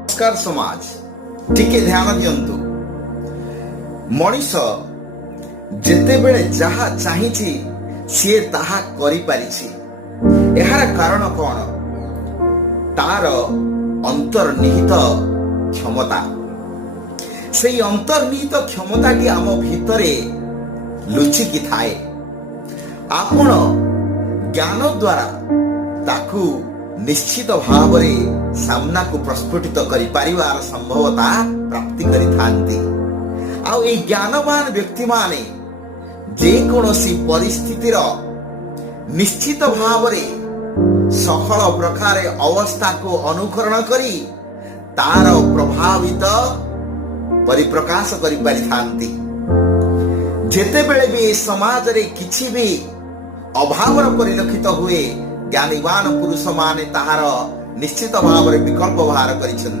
नमस्कार समाज टिके ध्यान दियंतु मनीष जेतेबेले जहा चाहिछि सिए ताहा करि पारिछि। एहार कारण कौन? तार अंतर्निहित क्षमता। सेई अंतर्निहित क्षमताटी आम भितरे लुचिकी थाए। आपण ज्ञान द्वारा ताकू निश्चित भाव सामना को प्रस्फुटित करि परिवार संभवता प्राप्ति करि थांती। आउ ए ज्ञानवान व्यक्ति माने जे कोनोसी परिस्थितिर निश्चित भाव सफल प्रकार अवस्था को अनुकरण करी तार प्रभावित परिप्रकाश करि पारि थांती। जेतेबेले भी समाज रे किछि भी अभाव परिलक्षित हुए ज्ञानीवान पुरुष माने ताहार निश्चित भाव विकल्प बाहर करिसेंती।